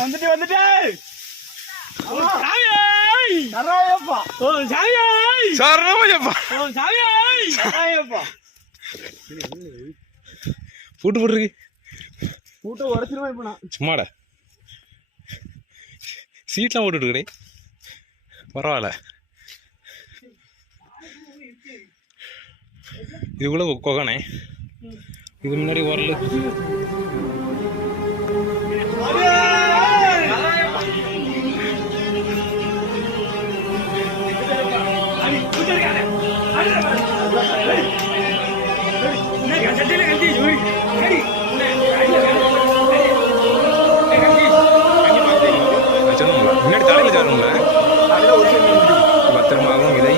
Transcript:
வந்துட்டு பூட்டு போட்டுருக்கு பூட்டை உடச்சிருமா இப்ப நான் சும்மாடா சீட்லாம் போட்டுட்டு பரவாயில்ல இதுக்குள்ள கொகனே இது முன்னாடி வரல முன்னாடி தலையில் சேரணும்ல பத்திரமாகவும் இதை